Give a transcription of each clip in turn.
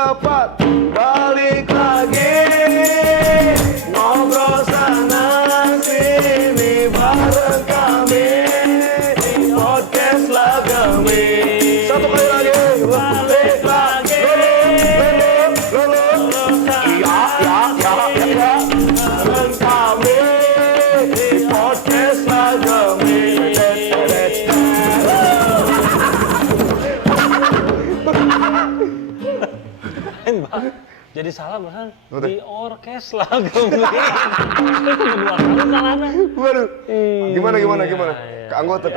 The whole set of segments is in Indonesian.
cepat balik lagi. Ngobrol sana sini bareng kami di podcast Lagami. Satu kali lagi, balik lagi. Ya. Bareng kami di podcast Lagami. Mbak, jadi salah beneran di orkes Lagami. Kedua kali salahnya. Waduh, gimana? Kang Anggota.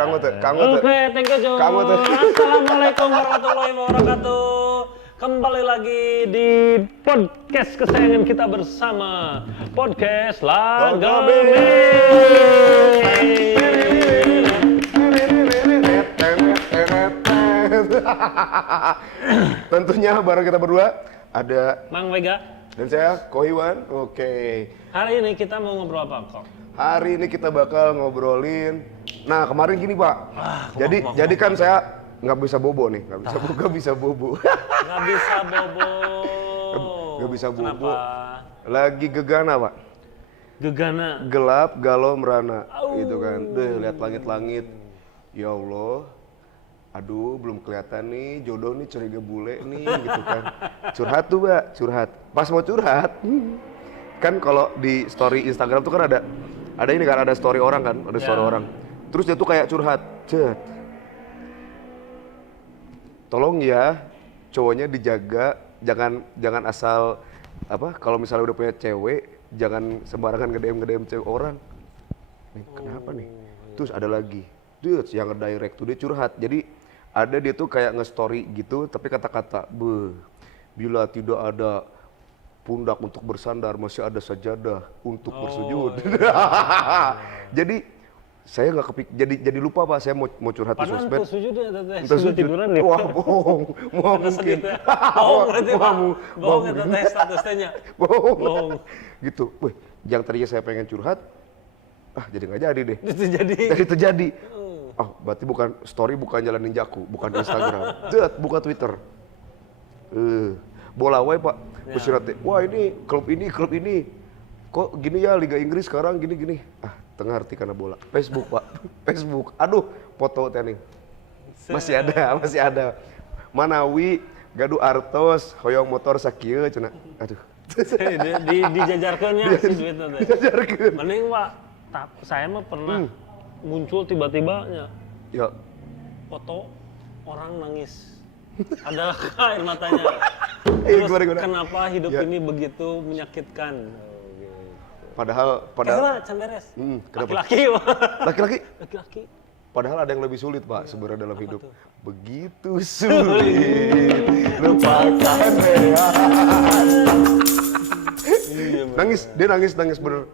Oke, thank you Jo. Assalamualaikum warahmatullahi wabarakatuh. Kembali lagi di podcast kesayangan kita bersama podcast Lagami. Tentunya bareng kita berdua ada Mang Vega. dan saya Kohiwan. Oke. Hari ini kita mau ngobrol apa kok? Hari ini kita bakal ngobrolin. Nah kemarin gini Pak. Jadi kan saya nggak bisa bobo nih, nggak bisa bobo. Nggak bisa bobo. Nggak bisa bobo. Kenapa? Lagi gegana Pak. Gegana. Gelap, galau, merana. Gitu kan. Lihat langit-langit. Ya Allah. Aduh, belum kelihatan nih jodoh nih, curiga bule nih gitu kan. Curhat tuh Mbak, curhat. Pas mau curhat, kan kalau di story Instagram tuh kan ada ini kan, ada story orang kan, ada story orang. Terus dia tuh kayak curhat, tolong ya cowoknya dijaga, jangan asal kalau misalnya udah punya cewek, jangan sembarangan nge-DM cewek orang. Nih, kenapa nih? Terus ada lagi, yang nge-direct tuh dia curhat. Jadi ada dia tuh kayak nge-story gitu, tapi kata-kata, bila tidak ada pundak untuk bersandar, masih ada sajadah untuk bersujud. Jadi saya nggak jadi lupa Pak, saya mau curhat di sosmed. Padahal sujud ya teteh, sujud tiduran nih. Wah bohong, mau mungkin. Bohong ya teteh statusnya. Bohong. Gitu, yang tadinya saya pengen curhat, jadi nggak jadi deh. Jadi terjadi. Berarti bukan story, bukan jalan ninjaku, bukan Instagram, bukan Twitter. Bola wae Pak, pesinate. Wah ini klub ini, kok gini ya Liga Inggris sekarang gini. Tengah arti karena bola. Facebook Pak, Facebook. Aduh, foto tening. Masih ada. Manawi, gaduh artos, hoyong motor sakieu cenah. Aduh. Dijajarkeun nya si duit teh. Dijajarkeun. Mending Pak, saya mah pernah muncul tiba-tibanya foto orang nangis, ada air matanya. Terus kenapa hidup ini begitu menyakitkan? Padahal can beres. Laki-laki. Padahal ada yang lebih sulit Pak sebenarnya dalam hidup. Begitu sulit lupakan rehat. Dia nangis bener.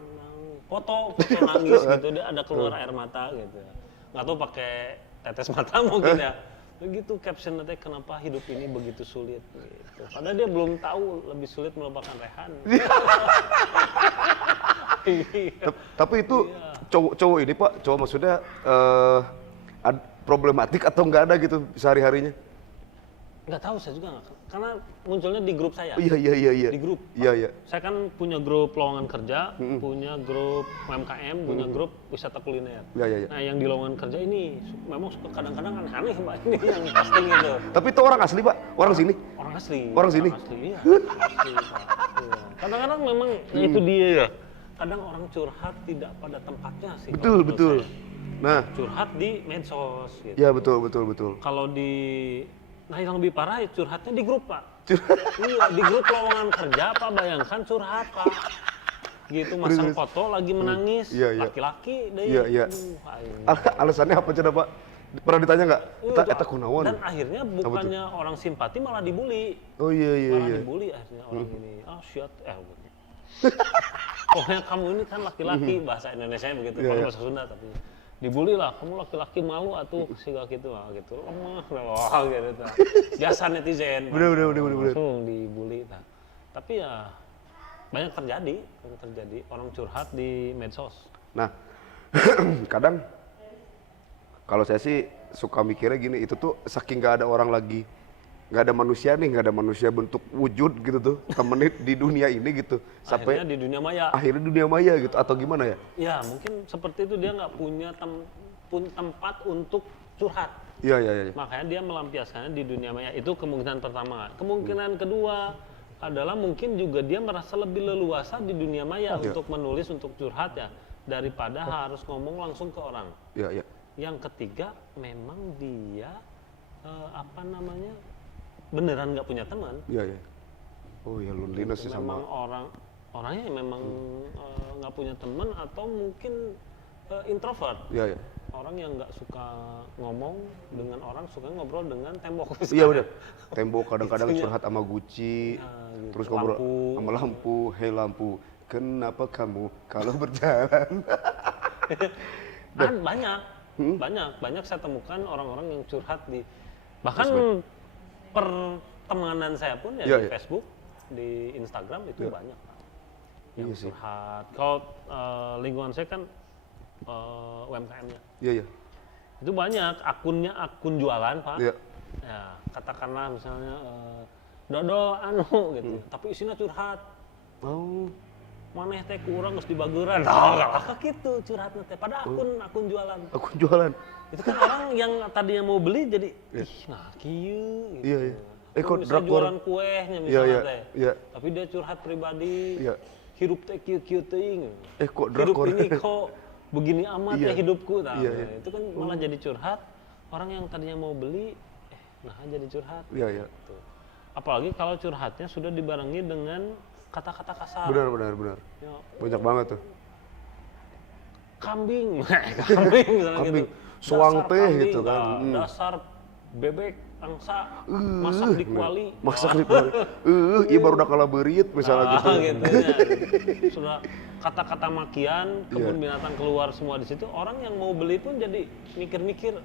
Foto nangis gitu, dia ada keluar air mata gitu. Nggak tahu pakai tetes mata mungkin ya. Begitu caption nanti, kenapa hidup ini begitu sulit gitu. Padahal dia belum tahu lebih sulit melupakan Rehan. Tapi itu cowok ini Pak, cowok maksudnya problematik atau nggak ada gitu sehari-harinya? Nggak tahu, saya juga nggak, karena munculnya di grup saya. Iya. Di grup. Iya. Saya kan punya grup lowongan kerja, punya grup UMKM, punya grup wisata kuliner. Iya. Nah yang di lowongan kerja ini memang suka kadang-kadang aneh Mbak, ini yang posting itu. Tapi itu orang asli Pak, orang sini? Orang asli. Orang sini? Iya, asli Pak. Iya. Kadang-kadang memang itu dia ya. Kadang orang curhat tidak pada tempatnya sih. Betul. Nah, curhat di medsos gitu. Iya betul. Kalau yang lebih parah ya curhatnya di grup Pak. Iya, di grup lowongan kerja Pak, bayangkan curhat Pak. Gitu, masang foto lagi menangis, laki-laki deh. Iya. Alasannya apa coba Pak? Pernah ditanya nggak? Eta kunaon? Dan akhirnya bukannya orang simpati malah dibully. Oh iya. Malah dibully akhirnya orang ini. Pokoknya kamu ini kan laki-laki, bahasa Indonesia begitu, kalau bahasa Sunda tapi dibully lah, kamu laki-laki malu atuh siga gitu, lemah, gitu. Biasa netizen. Bener. Langsung dibully. Tapi ya banyak terjadi orang curhat di medsos. Nah, kadang kalau saya sih suka mikirnya gini, itu tuh saking gak ada orang lagi nggak ada manusia nih, nggak ada manusia bentuk wujud gitu tuh temenin di dunia ini gitu sampai Akhirnya di dunia maya. akhirnya dunia maya gitu atau gimana ya? Ya mungkin seperti itu, dia nggak punya tempat untuk curhat. Iya iya iya. Makanya dia melampiaskannya di dunia maya. Itu kemungkinan pertama. Kemungkinan kedua adalah mungkin juga dia merasa lebih leluasa di dunia maya untuk menulis, untuk curhat ya, daripada harus ngomong langsung ke orang. Iya iya. Yang ketiga, memang dia beneran nggak punya teman. Iya iya. Oh ya loneliness sih Memang sama. orangnya memang nggak punya teman atau mungkin introvert. Iya iya. Orang yang nggak suka ngomong dengan orang, suka ngobrol dengan tembok. Iya udah. Tembok kadang-kadang curhat sama Gucci, gitu. terus ngobrol Lampu. sama lampu. Hei lampu, kenapa kamu kalau berjalan? Banyak saya temukan orang-orang yang curhat di bahkan pertemanan saya pun ya di Facebook, di Instagram itu banyak yang curhat. Kalau lingkungan saya kan UMKM-nya. Iya iya. Itu banyak akunnya, akun jualan, Pak. Iya. Ya, katakanlah misalnya dodol gitu. Tapi isinya curhat. Oh. Maneh teh kurang geus dibageran. Tah gitu curhatnya teh pada akun jualan. Akun jualan. Itu kan orang yang tadinya mau beli jadi ih nah kieu gitu. Iya iya. Kok Misalnya drakor jualan kuehnya misalnya teh. Iya. Tapi dia curhat pribadi. Iya. Hirup teh kieu-kieu teuing. Kok Hidup drakor. ini kok begini amat ya hidupku. Nah, Iya. itu kan malah jadi curhat. Orang yang tadinya mau beli nah jadi curhat. Iya iya. Gitu. Apalagi kalau curhatnya sudah dibarengi dengan kata-kata kasar. Benar. Ya, Banyak banget tuh. kambing misalnya Kambing. gitu. Suang Dasar teh kambing, gitu kan. Dasar bebek angsa masak di kuali. Masak di kuali. Iya baru udah kalah berit misalnya gitu. Gitu ya. Sudah kata-kata makian, kebun binatang keluar semua di situ. Orang yang mau beli pun jadi mikir-mikir,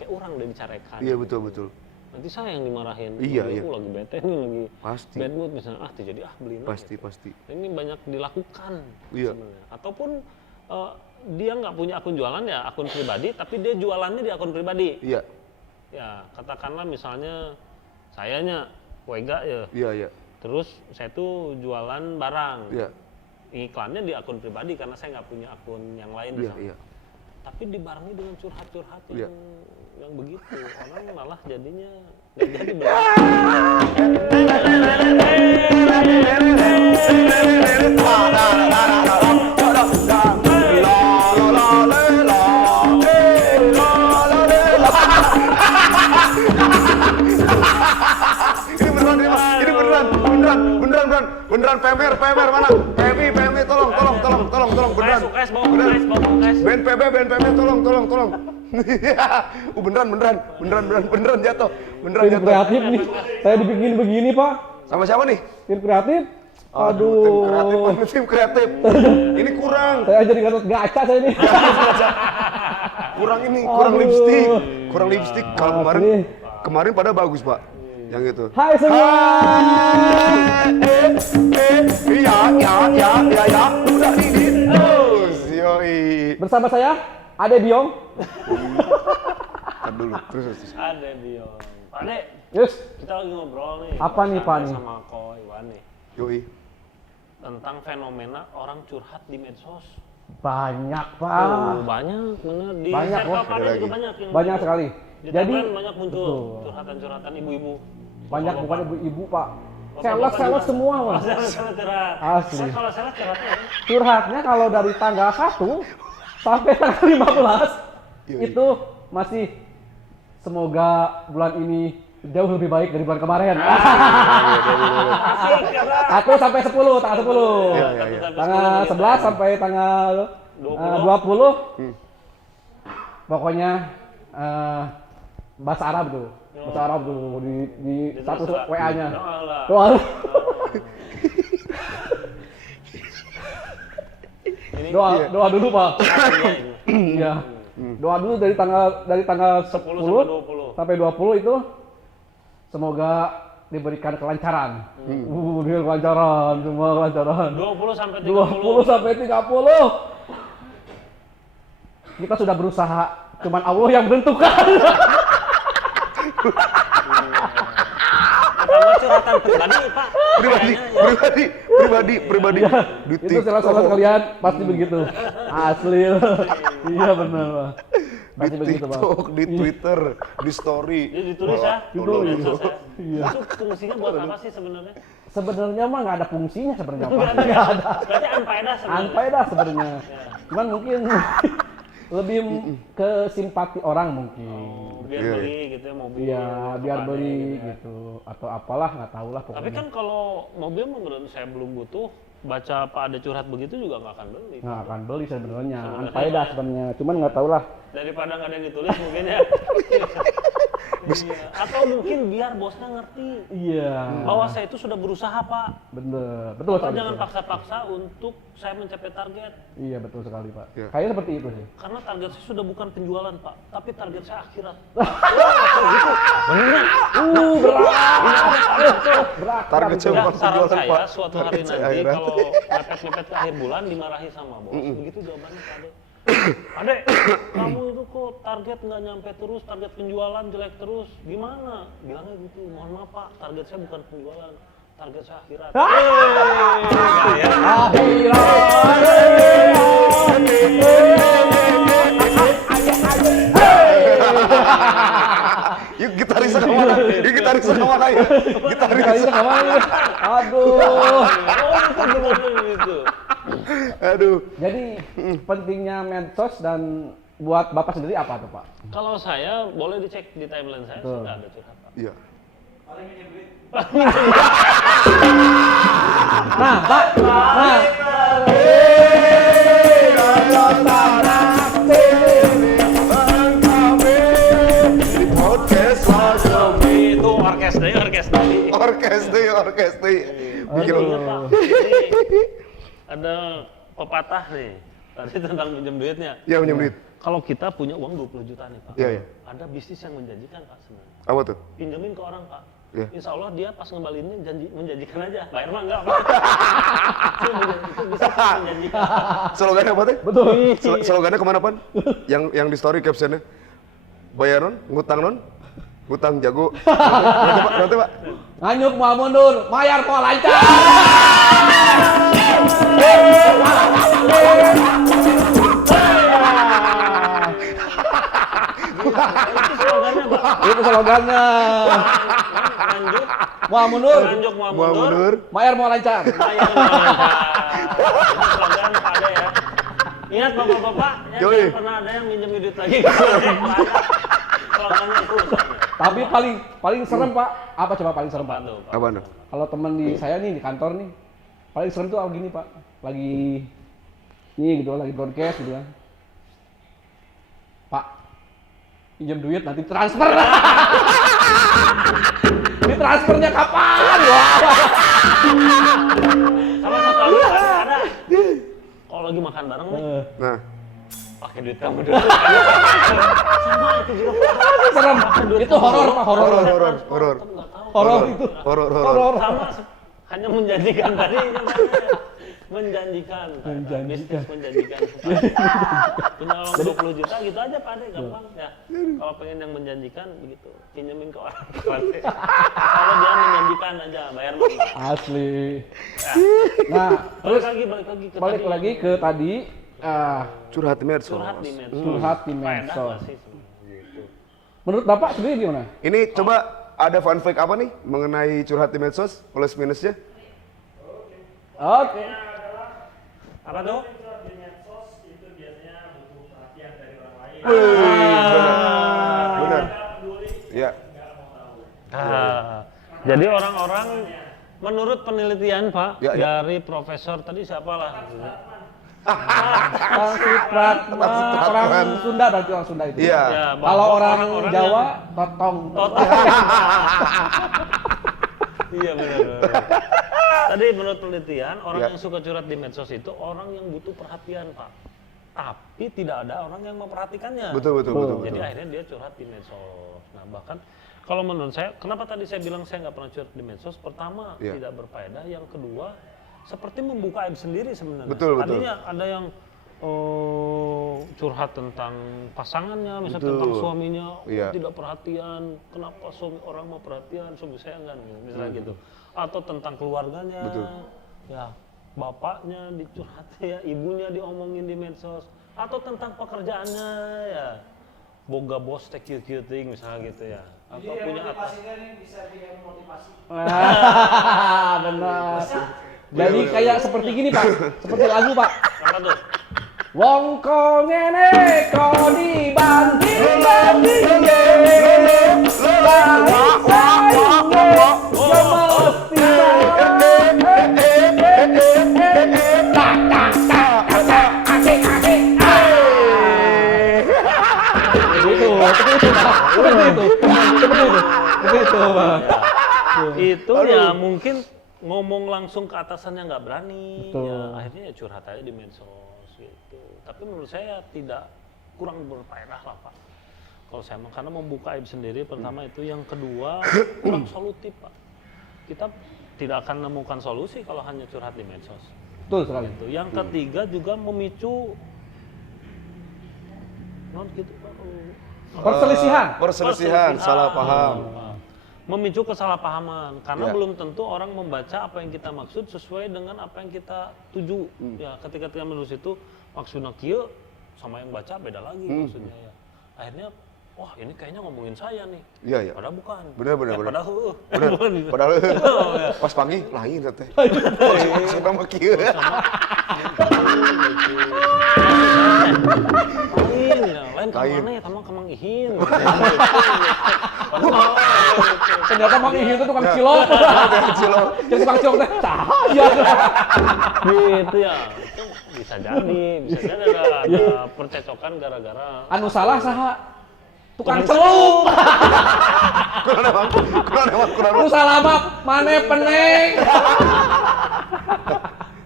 kayak orang udah dicarekan. Iya betul. Nanti saya yang dimarahin. Iya. Aku lagi bete nih, lagi Pasti. bad mood misalnya. Jadi beliin aja. Pasti. Ini banyak dilakukan Iya. sebenarnya. Ataupun dia nggak punya akun jualan ya, akun pribadi, tapi dia jualannya di akun pribadi. Iya. Ya, katakanlah misalnya sayanya Wega ya. Iya. Terus saya tuh jualan barang. Iya. Iklannya di akun pribadi karena saya nggak punya akun yang lain misalnya. Iya. Tapi dibarengi dengan curhat-curhat Iya. yang begitu, orang malah jadinya nggak jadi beli. Beneran PMR mana? PMI tolong beneran. UKS bawa BNPB tolong. Beneran jatuh. Tim kreatif nih, saya dibikin begini Pak. Sama siapa nih? Tim kreatif. Tim kreatif. Ini kurang. Saya jadi Gatot Gaca saya ini. Kurang Aduh. lipstik. Kalau kemarin pada bagus Pak. Yang itu. Hai semua. Ya. Udah ini. Yoi. Bersama saya Ade Biong. Tar dulu. Terus. Ada Biong. Pak Ade, Yes. kita lagi ngobrol nih. Apa nih, Pak, nih? Sama Ko Iwan nih. Yoi. Tentang fenomena orang curhat di medsos. Banyak Pak. Banyak bener di Banyak, circle Wah. Pak Ade Ada juga lagi. banyak yang Banyak sekali. di Jadi timeline banyak muncul betul. curhatan-curhatan ibu-ibu. Banyak Bapak-bapak. bukan ibu-ibu Pak. Bapak-bapak Sales juga. semua Oh, Mas. sales curhat. Asli. Saya kalau sales curhatnya ya. Curhatnya kalau dari tanggal 1 sampai tanggal 15 itu masih semoga bulan ini jauh lebih baik dari bulan kemarin. Asik, curhat. 1 sampai 10, tanggal 10. Iya. Tanggal 11 sampai tanggal 20. Pokoknya bahasa Arab tuh. Bahasa Arab tuh di status WA-nya. Doa. Doa dulu, Pak. Iya. Doa dulu dari tanggal 10 sampai 20 itu semoga diberikan kelancaran. Diberikan kelancaran, semua kelancaran. 20 sampai 20 sampai 30. Kita sudah berusaha, cuman Allah yang menentukan. curhatan pribadi Pak. Pribadi, Kayaknya ya. pribadi. Di Itu salah-salah TikTok, kalian pasti begitu. Asli loh. Iya benar Pak. di Pasti begitu Pak. TikTok, di Twitter, di story. Jadi ditulis ya, Ditulis. di medsos ya. Iya. Itu fungsinya buat apa sih sebenarnya? Sebenarnya mah nggak ada fungsinya sebenarnya Pak. Nggak ada. Berarti unfaedah sebenarnya. Unfaedah sebenarnya. Cuman mungkin lebih ke simpati orang mungkin. Biar Iya. beli gitu ya mobil. Iya, biar apa beli adanya gitu. gitu atau apalah nggak tahu lah Tapi pokoknya. kan kalau mobil menurut saya belum butuh, baca Pak Ade curhat begitu juga nggak akan beli. Nggak akan beli sebenarnya. Unfaedah sebenarnya. Cuman nggak tahu lah. Daripada nggak ada yang ditulis mungkin ya. Iya. Atau mungkin biar bosnya ngerti Iya. bahwa saya itu sudah berusaha Pak. Bener, betul Bapak sekali. jangan Pak. paksa-paksa untuk saya mencapai target. Iya betul sekali Pak. Iya. Kayaknya seperti itu sih. Karena target saya sudah bukan penjualan Pak, tapi target saya akhirat. Gitu. Bener nggak? Berat. Target saya Ya, bukan saran penjualan, saya Pak. suatu hari Target saya nanti akhirat. kalau mepet-mepet ke akhir bulan dimarahi sama bos. Begitu jawabannya Pak Ade. Ade, kamu itu kok target nggak nyampe terus, target penjualan jelek terus. Gimana? Bilangnya gitu, mohon maaf Pak, target saya bukan penjualan, target saya akhirat. Yuk gitarisnya kemana? Yuk gitarisnya kemana ya? Gitaris. Kayaknya kemana? Aduh. Oh, itu bener gitu. Aduh. Jadi pentingnya medsos dan buat Bapak sendiri apa tuh Pak? Kalau saya boleh dicek di timeline saya, Betul. nggak ada curhat Pak. Iya. Nah Pak, nah. Di podcast Itu orkes dari. orkes deh. Bikin Ingat Pak, ini ada pepatah nih tadi tentang pinjam duitnya. ya punya duit. Kalau kita punya uang 20 juta nih Pak, Iya, iya. ada bisnis yang menjanjikan Pak sebenarnya. Apa tuh? Pinjemin ke orang Pak. Iya. Insya Allah dia pas ngembalinnya menjanjikan aja. Bayar mah enggak Pak. Itu bisnis yang menjanjikan. Slogannya apa teh? Betul. Slogannya kemana Pan? Yang di story captionnya. Bayar non, ngutang non, ngutang jago. Nanti Pak. Nganyuk mau mundur, mayar kok lancar. Itu slogannya Pak. Itu slogannya. Lanjut, Mau mundur, lanjut mau Mau mundur. mundur. mayar mau lancar. Bayar mau lancar. Itu slogan Pak Ade ya. Ingat bapak-bapak, ya, Yoi. jangan pernah ada yang minjem duit lagi. Slogannya itu soalnya. Tapi paling serem Pak, apa coba paling serem Pak? Apa tuh Pak? Apa tuh? Kalau teman di saya nih di kantor nih, paling serem tuh gini Pak, lagi nih gitu, lagi broadcast gitu kan. Pak, pinjam duit nanti transfer. Ini transfernya kapan? Wah. Sama satu lagi ada. Kalau lagi makan bareng nih, Nah, pakai duit kamu dulu. Sama itu juga Pak. Serem. Itu horor Pak, horor. horor. Nggak tahu. Horor itu. Horor. Horor. Sama hanya menjanjikan tadi menjanjikan bisnis menjanjikan punya uang 20 juta gitu aja Pak Ade, gampang ya. Kalau pengen yang menjanjikan begitu pinjemin ke orang kalau dia menjanjikan aja bayar mah enggak. Asli. Nah, balik terus lagi ke balik lagi tadi. ke tadi Curhat di medsos. Curhat di medsos. curhat di Faedah medsos. nggak sih sebenarnya? Gitu. Menurut Bapak sendiri gimana? Ini coba ada fun fact apa nih mengenai curhat di medsos plus minusnya? Oke. Apa tuh? Benar. Iya. Jadi orang-orang menurut penelitian Pak Ya, ya. dari profesor tadi siapa lah? Pratma, orang Sunda berarti orang Sunda itu. Iya. Ya, Kalau bahwa orang orang-orang Jawa, yang- totong. Iya benar. Tadi menurut penelitian orang Ya. yang suka curhat di medsos itu orang yang butuh perhatian Pak. Tapi tidak ada orang yang memperhatikannya. Betul. Jadi akhirnya dia curhat di medsos. Nah bahkan kalau menurut saya, kenapa tadi saya bilang saya nggak pernah curhat di medsos? Pertama Iya. tidak berfaedah, yang kedua seperti membuka aib sendiri sebenarnya. Betul. Tadinya ada yang curhat tentang pasangannya, misalnya Betul. tentang suaminya, Iya. tidak perhatian, kenapa suami orang mau perhatian, suami saya enggak, misalnya gitu. Atau tentang keluarganya, Betul. ya bapaknya dicurhat ya, ibunya diomongin di medsos, atau tentang pekerjaannya ya, boga bos teh kieu-kieu misalnya gitu ya. Atau punya apa? Benar. Jadi kayak seperti gini Pak, seperti lagu Pak. Apa tuh? Wong ko ngene ko dibanding bandingke Itu ya mungkin ngomong langsung ke atasannya nggak berani, Betul. ya akhirnya ya curhat aja di medsos gitu. Tapi menurut saya tidak kurang berfaedah lah Pak. Kalau saya mah karena membuka aib sendiri pertama itu, yang kedua kurang solutif Pak. Kita tidak akan menemukan solusi kalau hanya curhat di medsos. Betul sekali. Gitu. Yang ketiga juga memicu non gitu Pak. Perselisihan. Salah paham. Memicu kesalahpahaman karena Ya. belum tentu orang membaca apa yang kita maksud sesuai dengan apa yang kita tuju. Ya, ketika kita menulis itu maksudnya kieu sama yang baca beda lagi maksudnya ya. Akhirnya wah ini kayaknya ngomongin saya nih. Iya, iya. Padahal bukan. Bener. Padahal Bener. gitu. Padahal ya. pas pagi lain teh. Maksudnya mah kieu. Lain kemana ya, sama Kemang Ihin. Ternyata Mang Ihin itu tukang cilok. Cilok. Jadi tukang cilok teh cahaya. Gitu ya. Itu bisa jadi ada percecokan gara-gara Anu salah saha? Tukang celup. Kurang Anu salah mah mane peneng.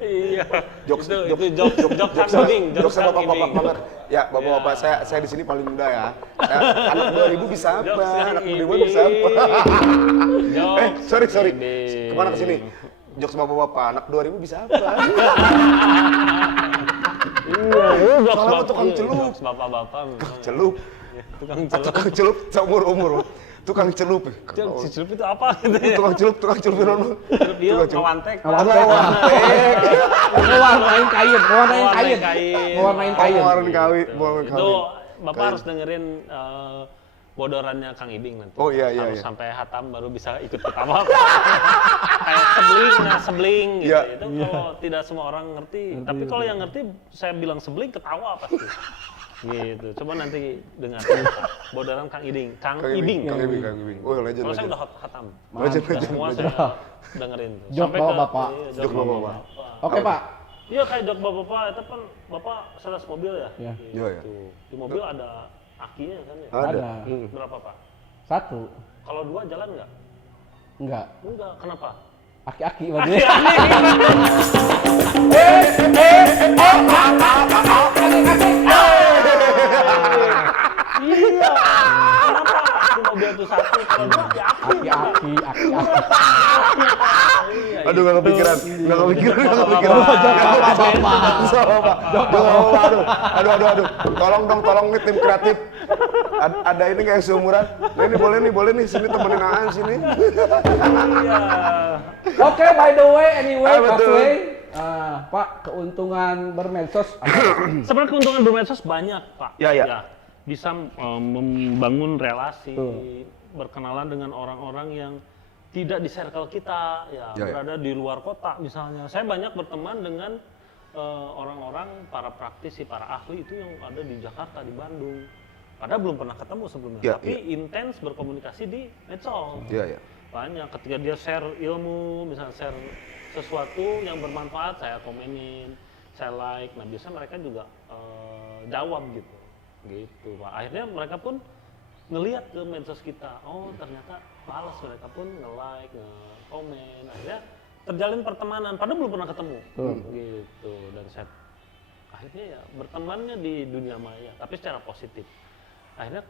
Iya. Jokes Kang bapak-bapak Iding. banget. Ya, bapak-bapak saya di sini paling muda ya. Anak 2000 bisa apa? Jokes Kang Anak 2000 Iding. bisa apa? Jokes Sorry. Iding. Kemana kesini? Jokes bapak-bapak, anak 2000 bisa apa? Iya, jokes Salah bapak. tukang Iya, celup. jokes bapak-bapak. Celup. Tukang celup. Tukang celup seumur-umur. Tukang celup. Si celup itu apa gitu ya? Tukang celup Celup Dia ngawantek. Mewarnain kain. Itu Bapak harus dengerin bodorannya Kang Ibing nanti. Oh, iya. Harus sampai hatam baru bisa ikut ketawa. Kayak sebling gitu. Iya. Itu kalau tidak semua orang ngerti. Tapi kalau yang ngerti saya bilang sebling ketawa pasti. Gitu. Coba nanti dengar bodoran Kang Ibing. Kang Ibing. Oh, legend. Kalau saya udah hatam. Legend. Semua saya dengerin. tuh. Jok Sampai bapak-bapak. iya, Jok bapak-bapak. Oke Pak. Iya kayak jok bapak-bapak, itu kan bapak sales mobil ya? Iya. Iya, iya. Gitu. Di mobil ada akinya kan ya? Ada. Berapa Pak? 1. Kalau 2 jalan nggak? Enggak. Enggak, kenapa? Aki-aki berarti. Iya. Kenapa? Di mobil itu 1, kalau 2 ya aki. Aki-aki. Iya, Aduh, nggak kepikiran. Aduh. Tolong nih tim kreatif. Ada ini kayak seumuran. Nah, ini boleh nih. Sini temenin Aan sini. Iya. Oke, by the way, anyway, Ah, betul. pathway. Pak, keuntungan bermedsos apa? Sebenarnya keuntungan bermedsos banyak, Pak. Ya. Bisa membangun relasi, Betul. berkenalan dengan orang-orang yang tidak di circle kita, Ya. berada di luar kota misalnya. Saya banyak berteman dengan orang-orang, para praktisi, para ahli itu yang ada di Jakarta, di Bandung. Padahal belum pernah ketemu sebelumnya, Ya, tapi intens berkomunikasi di medsos. Iya. Banyak ketika dia share ilmu, misalnya share sesuatu yang bermanfaat, saya komenin, saya like. Nah biasanya mereka juga jawab gitu Pak. Akhirnya mereka pun ngelihat ke medsos kita, oh ternyata balas, mereka pun nge-like, nge-komen. Akhirnya terjalin pertemanan, padahal belum pernah ketemu. Gitu. Dan saya akhirnya ya bertemannya di dunia maya, tapi secara positif. Akhirnya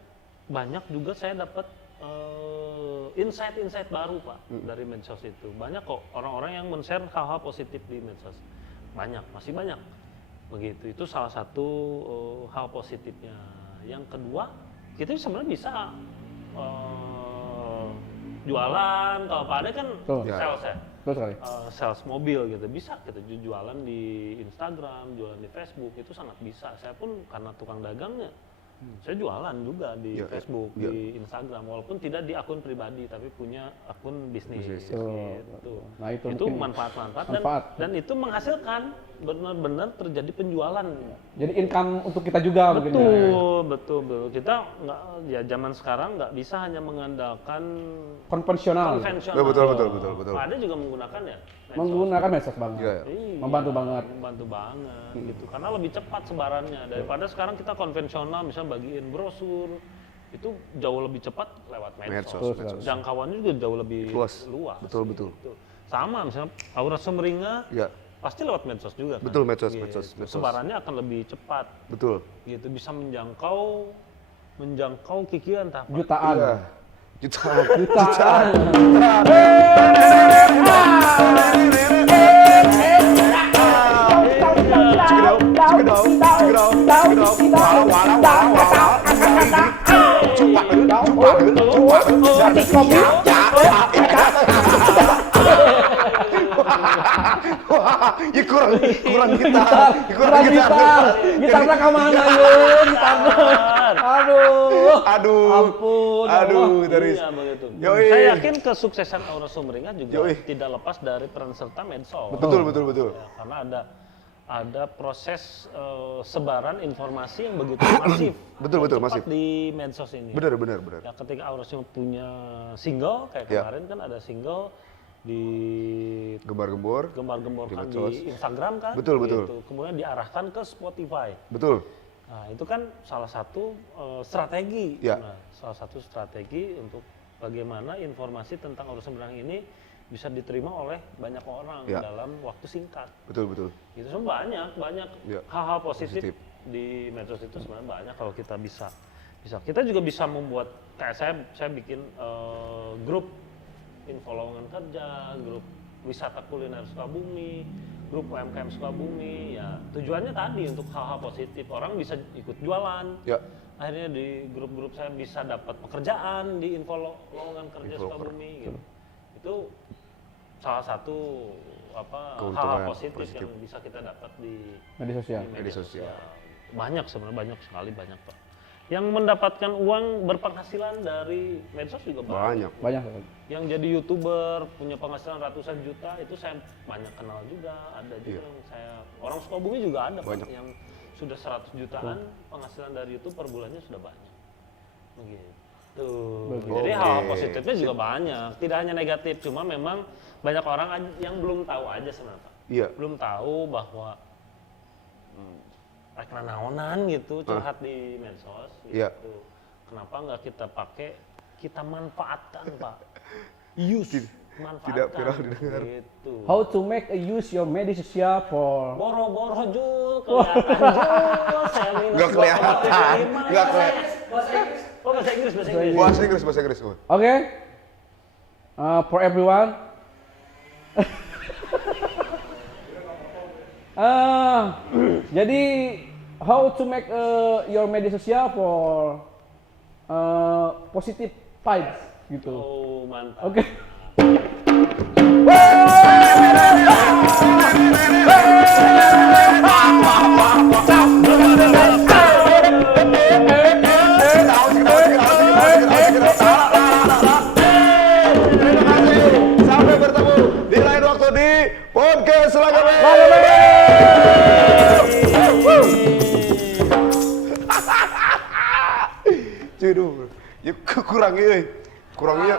banyak juga saya dapat insight-insight baru Pak dari medsos itu. Banyak kok orang-orang yang men-share hal-hal positif di medsos. Masih banyak. Begitu, itu salah satu hal positifnya. Yang kedua, kita sebenarnya bisa jualan atau apa ada kan Betul. sales ya. Betul sekali. Sales mobil gitu bisa kita jualan di Instagram, jualan di Facebook itu sangat bisa. Saya pun karena tukang dagangnya, saya jualan juga di Ya, Facebook, ya. di Instagram, walaupun tidak di akun pribadi tapi punya akun bisnis. Bisnis, Gitu. Nah, itu Itu mungkin manfaat-manfaat manfaat. dan itu menghasilkan benar-benar terjadi penjualan. Jadi income untuk kita juga mungkin ya. Betul. Kita nggak ya zaman sekarang nggak bisa hanya mengandalkan Konvensional. konvensional. Betul. Ada juga menggunakan ya. medsos. Menggunakan medsos banget. Iya. Iya, Membantu banget. Membantu banget gitu. Karena lebih cepat sebarannya daripada sekarang kita konvensional misalnya bagiin brosur itu jauh lebih cepat lewat medsos. Medsos. Jangkauannya juga jauh lebih Luas. luas. Betul. Gitu. Sama misalnya Aura Sumringah Ya, pasti lewat medsos juga kan. betul medsos. Sebarannya akan lebih cepat Betul. gitu bisa menjangkau kikian tak Jutaan. Iya. Jutaan. Jutaan. Ya kurang gitar. Kurang gitar. Gitarnya kemana yun? Gitarnya. Aduh. Aduh. Ampun. ya Allah. Aduh, dari Iya, begitu. Yoi. Saya yakin kesuksesan Aura Sumringah juga Yoi. tidak lepas dari peran serta medsos. Betul. Ya, karena ada proses sebaran informasi yang begitu masif. Betul, dan cepat masif. di medsos ini. Benar. Ya, ketika Aura Sumringah punya single kayak Ya. kemarin kan ada single di Gembar-gembor. gembar-gemborkan Di medsos. di Instagram kan. Betul. Gitu. Kemudian diarahkan ke Spotify. Betul. Nah, itu kan salah satu strategi. Ya. Nah, salah satu strategi untuk bagaimana informasi tentang Aura Sumringah ini bisa diterima oleh banyak orang Ya. dalam waktu singkat. Betul. Itu semua banyak Ya. hal-hal positif, Positif. di medsos itu sebenarnya banyak kalau kita bisa. Kita juga bisa membuat kayak saya bikin grup info lowongan kerja, grup wisata kuliner Sukabumi, grup UMKM Sukabumi. Ya tujuannya tadi untuk hal-hal positif, orang bisa ikut jualan. Ya. Akhirnya di grup-grup saya bisa dapat pekerjaan di info lowongan kerja Info Sukabumi gitu. Itu salah satu Keuntungan hal-hal positif positif. yang bisa kita dapat di Media sosial. media Media sosial. Banyak sebenarnya, banyak sekali Pak. Yang mendapatkan uang berpenghasilan dari medsos juga banyak. Banyak. Banyak. Yang jadi YouTuber punya penghasilan ratusan juta itu saya banyak kenal juga. Ada juga yang orang Sukabumi juga ada Pak, Banyak. yang sudah 100 jutaan penghasilan dari YouTube per bulannya sudah banyak. Begitu. Jadi Oke. hal positifnya juga banyak. Tidak hanya negatif, cuma memang banyak orang yang belum tahu aja sebenarnya Pak. Iya. Belum tahu bahwa rekna naonan gitu curhat di medsos gitu. Iya. Kenapa nggak kita pakai, kita manfaatkan Pak. Use, manfaatkan. tidak viral didengar. Gitu. How to make a use your media sosial for Boro-boro Jul, kelihatan Jul, saya minus Nggak kelihatan, 2,75. nggak kelihatan. Oh bahasa Inggris. Bahasa Inggris. Okay. For everyone. Jadi how to make your media sosial for positive vibes gitu. Oh mantap. Oke. Sampai bertemu di lain waktu di podcast selanjutnya. Cuy, ya kurangnya.